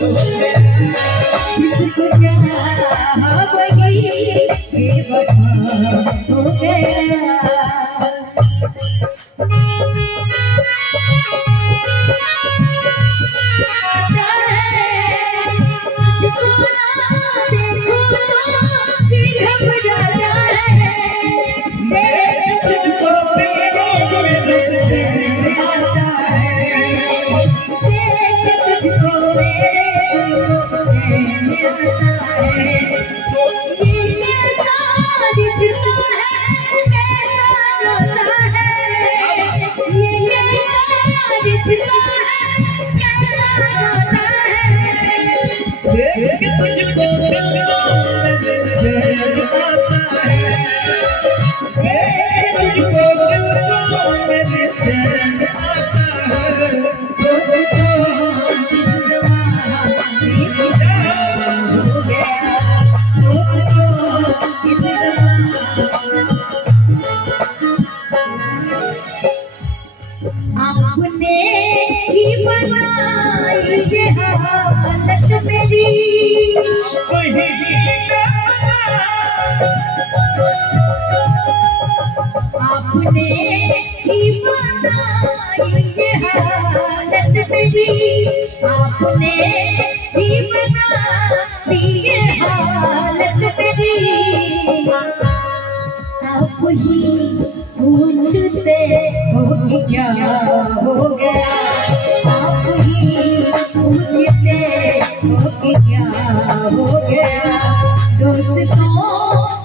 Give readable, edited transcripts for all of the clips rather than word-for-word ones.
हो गया। जिसको चाहा वही बेवफा हो गया। तुझको आपने ही बनाई ये हालत मेरी, आपने ही बनाई ये हालत मेरी, आपने ही बनाई ये हालत मेरी। आप ही पूछते हो कि क्या हो गया, आप ही पूछते हो कि क्या हो गया। दोस्तों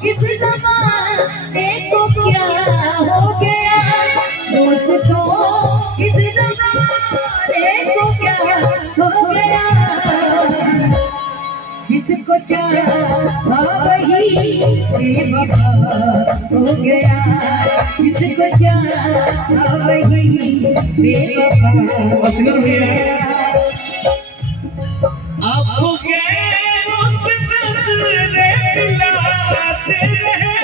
इस ज़माने को क्या हो गया, दोस्तों इस ज़माने को क्या हो गया। जिसको चाहा वही बेवफा हो गया, जिसको चाहा वही बेवफा हो गया। आपको गैरों से नजरें मिलाते रहे,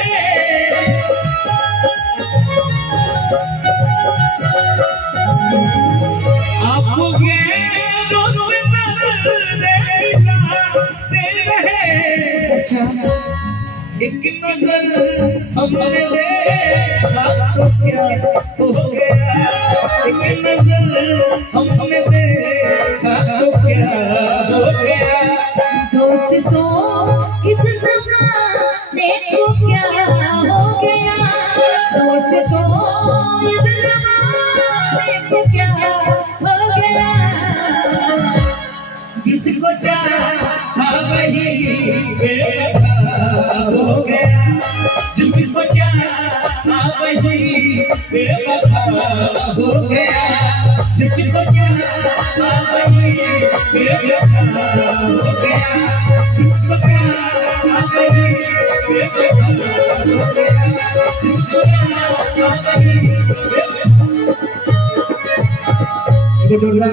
आपको गैरों से नजरें मिलाते रहे। एक नजर हमने देखा तो क्या हो गया, एक नजर हमने देखा तो क्या हो गया। दोस्तों इस ज़माने को क्या हो गया, दोस्तों इस ज़माने को क्या हो गया। जिसको चाहा वही बेवफा हो गया, जिसको चाहा वही बेवफा हो गया, जिसको चाहा वही बेवफा हो गया, जिसको चाहा वही बेवफा हो गया, जिसको चाहा वही बेवफा।